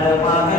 Harapan